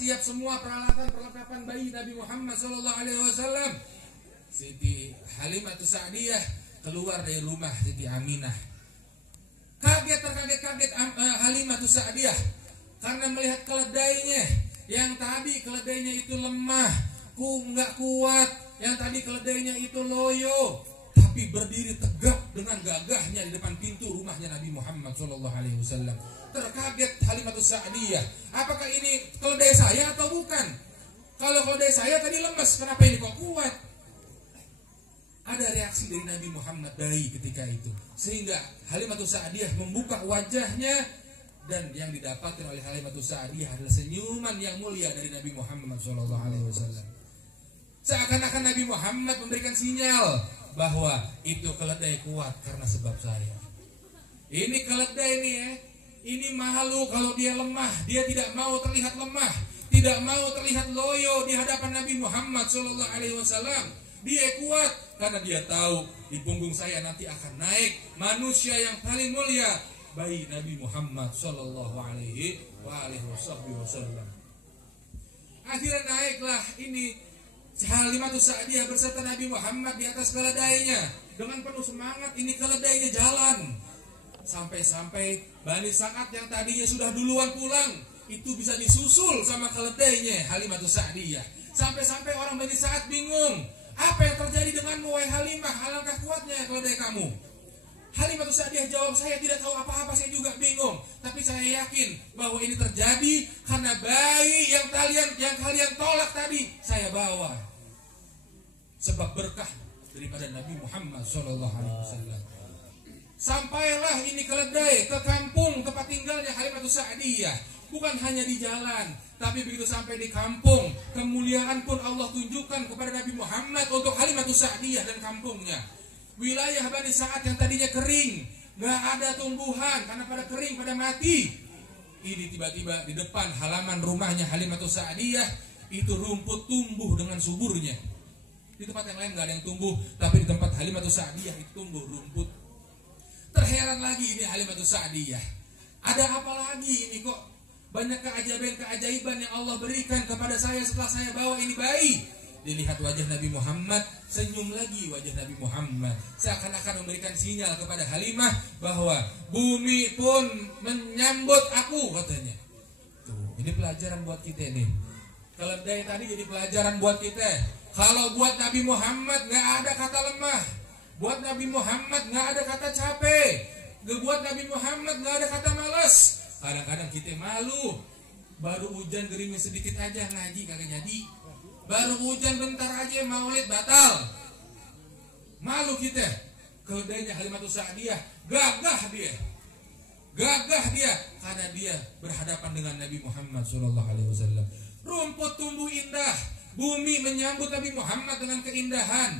siap semua perlengkapan bayi Nabi Muhammad SAW. Siti Halimah Sa'diyah keluar dari rumah Siti Aminah. Terkaget Halimah Sa'diyah karena melihat keledainya yang tadi keledainya itu lemah, nggak kuat, yang tadi keledainya itu loyo, tapi berdiri tegak dengan gagahnya di depan pintu rumahnya Nabi Muhammad SAW. Terkaget Halimah Sa'diyah, apakah ini keledai saya atau bukan? Kalau keledai saya tadi lemes, kenapa ini kok kuat? Ada reaksi dari Nabi Muhammad bayi ketika itu, sehingga Halimah Sa'diyah membuka wajahnya, dan yang didapatkan oleh Halimah Sa'diyah adalah senyuman yang mulia dari Nabi Muhammad SAW. Seakan-akan Nabi Muhammad memberikan sinyal bahwa itu keledai kuat karena sebab saya. Ini keledai nih ini malu kalau dia lemah, dia tidak mau terlihat lemah, tidak mau terlihat loyo di hadapan Nabi Muhammad SAW. Dia kuat karena dia tahu di punggung saya nanti akan naik manusia yang paling mulia, bayi Nabi Muhammad SAW. Akhirnya naiklah ini Halimah Sa'diyah berserta Nabi Muhammad di atas keledainya. Dengan penuh semangat ini keledainya jalan. Sampai-sampai Bani Sa'ad yang tadinya sudah duluan pulang, itu bisa disusul sama keledainya Halimah Sa'diyah. Sampai-sampai orang Bani Sa'ad bingung, apa yang terjadi denganmu wahai Halimah? Alangkah kuatnya keledai kamu. Halimah Sa'diyah jawab, saya tidak tahu apa-apa, saya juga bingung. Tapi saya yakin bahwa ini terjadi karena bayi yang kalian tolak tadi saya bawa. Sebab berkah daripada Nabi Muhammad SAW. Sampailah ini keledai ke kampung tempat tinggalnya Halimah Sa'diyah. Bukan hanya di jalan, tapi begitu sampai di kampung, kemuliaan pun Allah tunjukkan kepada Nabi Muhammad untuk Halimah Sa'diyah dan kampungnya. Wilayah Bani Sa'ad yang tadinya kering, gak ada tumbuhan karena pada kering, pada mati. Ini tiba-tiba di depan halaman rumahnya Halimah Sa'diyah itu rumput tumbuh dengan suburnya. Di tempat yang lain gak ada yang tumbuh, tapi di tempat Halimah Sa'diyah itu tumbuh rumput. Terheran lagi ini Halimah Sa'diyah, ada apa lagi ini kok banyak keajaiban yang Allah berikan kepada saya setelah saya bawa ini bayi. Dilihat wajah Nabi Muhammad, senyum lagi wajah Nabi Muhammad, seakan-akan memberikan sinyal kepada Halimah bahwa bumi pun menyambut aku, katanya. Tuh, ini pelajaran buat kita nih. Keledai tadi jadi pelajaran buat kita. Kalau buat Nabi Muhammad gak ada kata lemah, buat Nabi Muhammad gak ada kata capek, buat Nabi Muhammad gak ada kata malas. Kadang-kadang kita malu, baru hujan gerimis sedikit aja ngaji kagak jadi, baru hujan bentar aja maulid batal. Malu kita. Keledainya Halimah Sa'diyah gagah dia karena dia berhadapan dengan Nabi Muhammad SAW. Rumput tumbuh indah, bumi menyambut Nabi Muhammad dengan keindahan.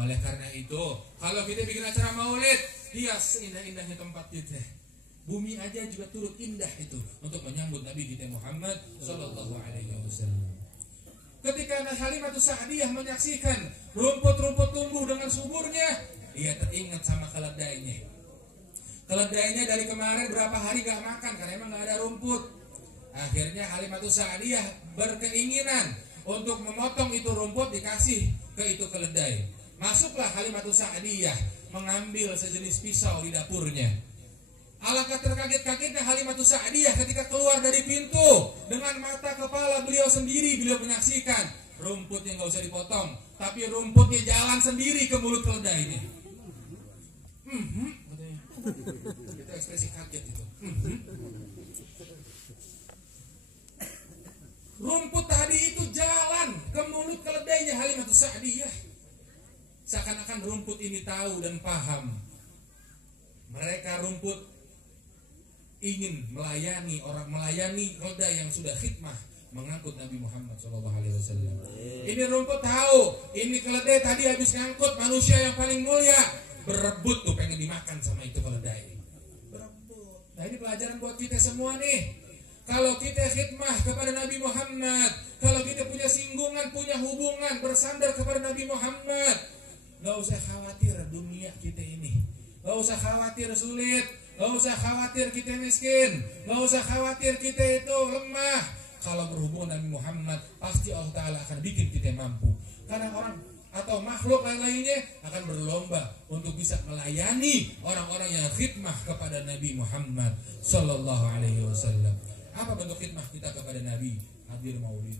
Oleh karena itu, kalau kita bikin acara maulid, hias seindah-indahnya tempat kita. Bumi aja juga turut indah itu untuk menyambut Nabi kita Muhammad SAW. Ketika Halimah Sa'diyah menyaksikan rumput-rumput tumbuh dengan suburnya, dia teringat sama keledainya. Keledainya dari kemarin berapa hari gak makan karena emang gak ada rumput. Akhirnya Halimah Sa'diyah berkeinginan untuk memotong itu rumput dikasih ke itu keledai. Masuklah Halimah Sa'diyah mengambil sejenis pisau di dapurnya. Alangkah terkaget-kagetnya Halimah Sa'diyah ketika keluar dari pintu. Dengan mata kepala beliau sendiri, beliau menyaksikan rumputnya gak usah dipotong, tapi rumputnya jalan sendiri ke mulut keledai ini. Itu ekspresi kaget itu. Rumput tadi itu jalan ke mulut keledainya Halimah Sa'diyah. Seakan-akan rumput ini tahu dan paham. Mereka rumput ingin melayani keledai yang sudah khidmah mengangkut Nabi Muhammad SAW. Ini rumput tahu, ini keledai tadi habis ngangkut manusia yang paling mulia, berebut tuh pengen dimakan sama itu keledai. Berebut. Nah ini pelajaran buat kita semua nih. Kalau kita khidmah kepada Nabi Muhammad, kalau kita punya singgungan, punya hubungan, bersandar kepada Nabi Muhammad, gak usah khawatir dunia kita ini, gak usah khawatir sulit, gak usah khawatir kita miskin, gak usah khawatir kita itu lemah. kalau berhubungan Nabi Muhammad, pasti Allah Ta'ala akan bikin kita mampu. Karena orang atau makhluk lain-lainnya akan berlomba untuk bisa melayani orang-orang yang khidmah kepada Nabi Muhammad Sallallahu Alaihi Wasallam. Apa bentuk khidmah kita kepada Nabi? Hadir maulid,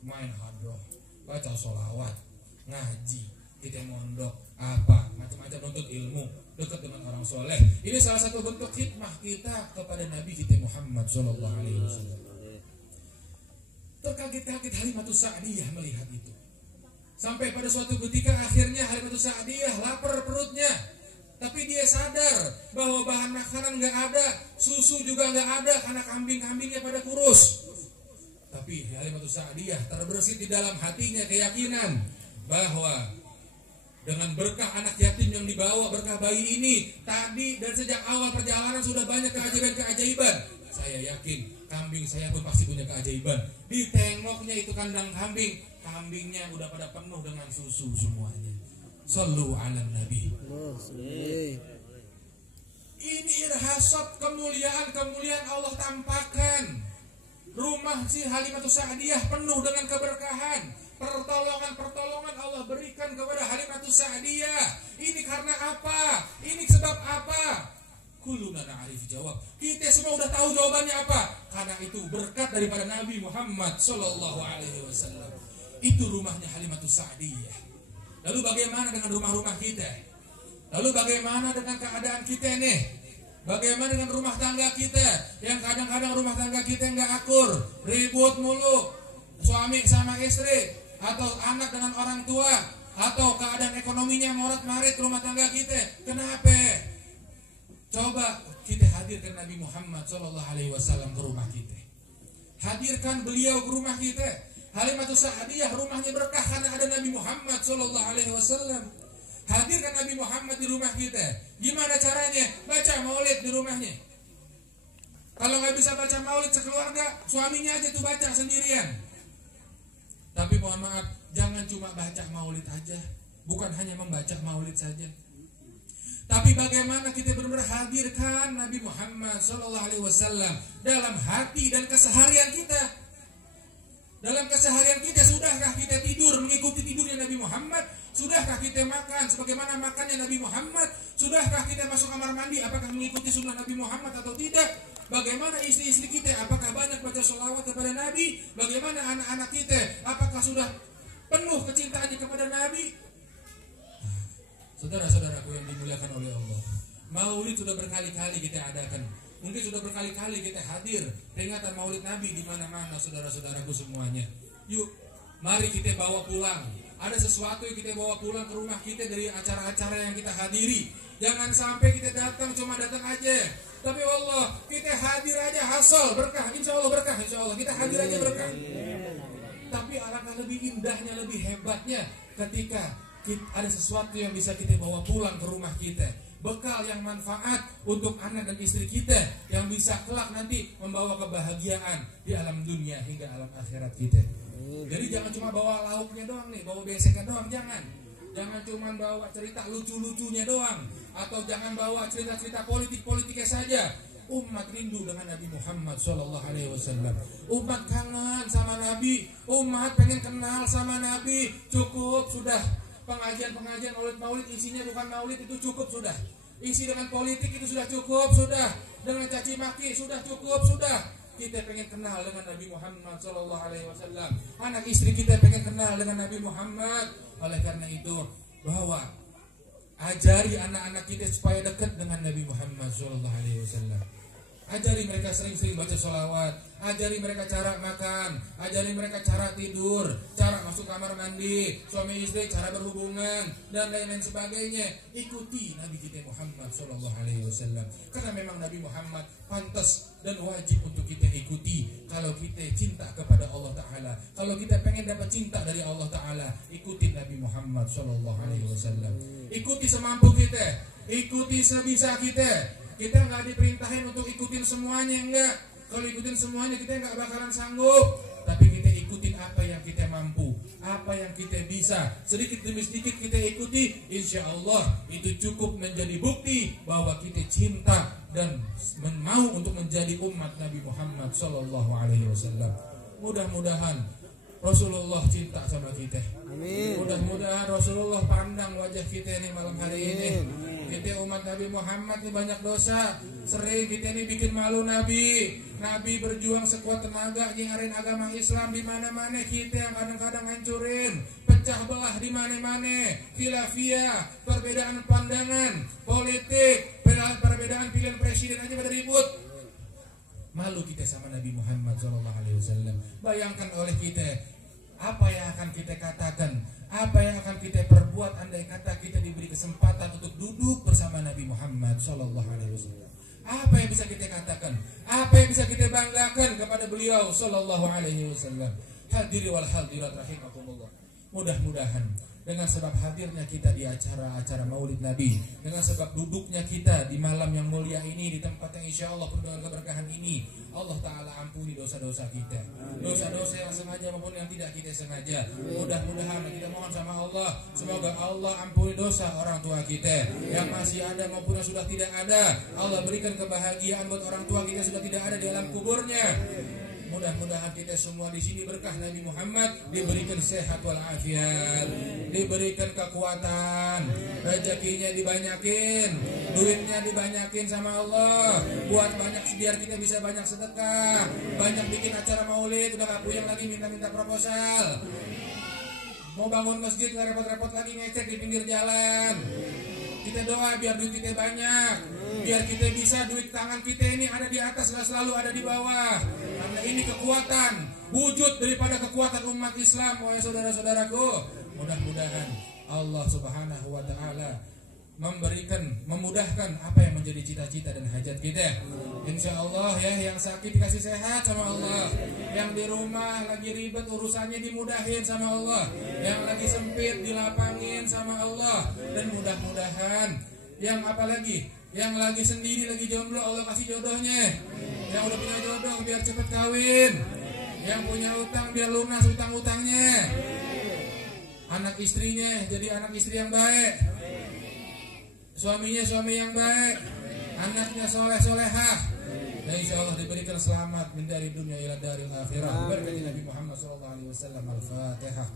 main hadroh, baca sholawat, ngaji, kita mondok, apa macam-macam nuntut ilmu, dekat dengan orang soleh. Ini salah satu bentuk khidmah kita kepada Nabi kita Muhammad Sallallahu Alaihi Wasallam. Terkaget-kaget Halimatus Sa'diyah melihat itu. Sampai pada suatu ketika akhirnya Halimatus Sa'diyah lapar perutnya, tapi dia sadar bahwa bahan makanan nggak ada, susu juga nggak ada karena kambing-kambingnya pada kurus. Tapi Halimatus Sa'diyah terbersit di dalam hatinya keyakinan bahwa dengan berkah anak yatim yang dibawa, berkah bayi ini tadi dan sejak awal perjalanan sudah banyak keajaiban-keajaiban. Saya yakin kambing saya pun pasti punya keajaiban. Ditengoknya itu kandang kambing, kambingnya udah pada penuh dengan susu semuanya. Sallu ala Nabi. Ini irhasat kemuliaan Allah tampakkan. Rumah si Halimatus Sa'diyah penuh dengan keberkahan. Pertolongan Allah berikan kepada Halimatus Sa'diyah. Ini karena apa? Ini sebab apa? Kuluna na'rif jawab. Kita semua udah tahu jawabannya apa. Karena itu berkat daripada Nabi Muhammad Sallallahu Alaihi Wasallam. Itu rumahnya Halimatus Sa'diyah. Lalu bagaimana dengan rumah-rumah kita? Lalu bagaimana dengan keadaan kita nih? Bagaimana dengan rumah tangga kita? Yang kadang-kadang rumah tangga kita nggak akur, ribut mulu, suami sama istri, atau anak dengan orang tua, atau keadaan ekonominya morat-marit rumah tangga kita. Kenapa? Coba kita hadirkan Nabi Muhammad Sallallahu Alaihi Wasallam ke rumah kita. Hadirkan beliau ke rumah kita. Halimatus Sa'diyah rumahnya berkah karena ada Nabi Muhammad Sallallahu Alaihi Wasallam. Hadirkan Nabi Muhammad di rumah kita. Gimana caranya? Baca maulid di rumahnya. Kalau nggak bisa baca maulid sekeluarga, suaminya aja tuh baca sendirian. Tapi mohon maaf, jangan cuma baca maulid aja. Bukan hanya membaca maulid saja. Tapi bagaimana kita benar-benar hadirkan Nabi Muhammad Sallallahu Alaihi Wasallam dalam hati dan keseharian kita. Dalam keseharian kita, sudahkah kita tidur mengikuti tidurnya Nabi Muhammad? Sudahkah kita makan sebagaimana makannya Nabi Muhammad? Sudahkah kita masuk kamar mandi apakah mengikuti sunnah Nabi Muhammad atau tidak? Bagaimana istri-istri kita? Apakah banyak baca sholawat kepada Nabi? Bagaimana anak-anak kita? Apakah sudah penuh kecintaannya kepada Nabi? Saudara-saudaraku yang dimuliakan oleh Allah, maulid sudah berkali-kali kita adakan. Mungkin sudah berkali-kali kita hadir peringatan maulid Nabi di mana-mana, saudara-saudaraku semuanya. Yuk, mari kita bawa pulang. Ada sesuatu yang kita bawa pulang ke rumah kita dari acara-acara yang kita hadiri. Jangan sampai kita datang cuma datang aja. Tapi Allah, kita hadir aja hasil berkah. Insya Allah berkah, insya Allah kita hadir aja berkah. Tapi alangkah lebih indahnya, lebih hebatnya ketika ada sesuatu yang bisa kita bawa pulang ke rumah kita. Bekal yang manfaat untuk anak dan istri kita, yang bisa kelak nanti membawa kebahagiaan di alam dunia hingga alam akhirat kita. Jadi jangan cuma bawa lauknya doang nih, bawa beseknya doang, jangan. Jangan cuma bawa cerita lucu-lucunya doang, atau jangan bawa cerita-cerita politik-politiknya saja. Umat rindu dengan Nabi Muhammad Sallallahu Alaihi Wasallam. Umat kangen sama Nabi, umat pengen kenal sama Nabi. Cukup sudah. Pengajian-pengajian maulid isinya bukan maulid, itu cukup sudah. Isi dengan politik itu sudah cukup sudah. Dengan caci maki sudah cukup sudah. Kita pengen kenal dengan Nabi Muhammad Sallallahu Alaihi Wasallam. Anak istri kita pengen kenal dengan Nabi Muhammad. Oleh karena itu, bahwa ajari anak-anak kita supaya dekat dengan Nabi Muhammad Sallallahu Alaihi Wasallam. Ajari mereka sering-sering baca sholawat, ajari mereka cara makan, ajari mereka cara tidur, cara masuk kamar mandi, suami istri, cara berhubungan, dan lain-lain sebagainya. Ikuti Nabi kita Muhammad Sallallahu Alaihi Wasallam, karena memang Nabi Muhammad pantas dan wajib untuk kita ikuti. Kalau kita cinta kepada Allah Ta'ala, kalau kita pengen dapat cinta dari Allah Ta'ala, ikuti Nabi Muhammad Sallallahu Alaihi Wasallam. Ikuti semampu kita, ikuti sebisa kita. Kita nggak diperintahin untuk ikutin semuanya, enggak. Kalau ikutin semuanya kita nggak bakalan sanggup. Tapi kita ikutin apa yang kita mampu, apa yang kita bisa. Sedikit demi sedikit kita ikuti, insya Allah itu cukup menjadi bukti bahwa kita cinta dan mau untuk menjadi umat Nabi Muhammad Sallallahu Alaihi Wasallam. Mudah-mudahan Rasulullah cinta sama kita. Amin. Mudah-mudahan Rasulullah pandang wajah kita ini malam hari ini. Kita umat Nabi Muhammad ini banyak dosa. Sering kita ini bikin malu Nabi. Nabi berjuang sekuat tenaga nyiarin agama Islam di mana-mana. Kita yang kadang-kadang hancurin, pecah belah di mana-mana. Khilafiyah, perbedaan pandangan, politik, perbedaan pilihan presiden aja pada ribut. Malu kita sama Nabi Muhammad SAW. Bayangkan oleh kita, apa yang akan kita katakan, apa yang akan kita perbuat andai kata kita diberi kesempatan untuk duduk bersama Nabi Muhammad SAW. Apa yang bisa kita katakan, apa yang bisa kita banggakan kepada beliau SAW. Hadiri wal hadirat rahimakumullah. Mudah-mudahan dengan sebab hadirnya kita di acara-acara Maulid Nabi, dengan sebab duduknya kita di malam yang mulia ini, di tempat yang insya Allah penuh dengan keberkahan ini, Allah Ta'ala ampuni dosa-dosa kita, dosa-dosa yang sengaja maupun yang tidak kita sengaja. Mudah-mudahan kita mohon sama Allah, semoga Allah ampuni dosa orang tua kita yang masih ada maupun yang sudah tidak ada. Allah berikan kebahagiaan buat orang tua kita sudah tidak ada di alam kuburnya. Mudah-mudahan kita semua di sini berkah Nabi Muhammad, diberikan sehat walafiat, diberikan kekuatan, rezekinya dibanyakin, duitnya dibanyakin sama Allah, buat banyak biar kita bisa banyak sedekah, banyak bikin acara maulid, udah gak puyeng lagi minta-minta proposal. Mau bangun masjid gak repot-repot lagi ngecek di pinggir jalan. Kita doa biar duit kita banyak, biar kita bisa duit tangan kita ini ada di atas, gak selalu ada di bawah. Karena ini kekuatan, wujud daripada kekuatan umat Islam, wahai saudara-saudaraku. Mudah-mudahan Allah Subhanahu wa Ta'ala memudahkan apa yang menjadi cita-cita dan hajat kita. Insya Allah ya, yang sakit dikasih sehat sama Allah, yang di rumah lagi ribet urusannya dimudahin sama Allah, yang lagi sempit dilapangin sama Allah. Dan mudah-mudahan yang apalagi yang lagi sendiri, lagi jomblo, Allah kasih jodohnya. Yang udah punya jodoh biar cepet kawin, yang punya utang biar lunas utang-utangnya, anak istrinya jadi anak istri yang baik, suaminya suami yang baik, anaknya soleh-solehah, dan insya Allah diberikan selamat dari dunia ila daril akhirah. Berkat Nabi Muhammad SAW. Al-Fatihah.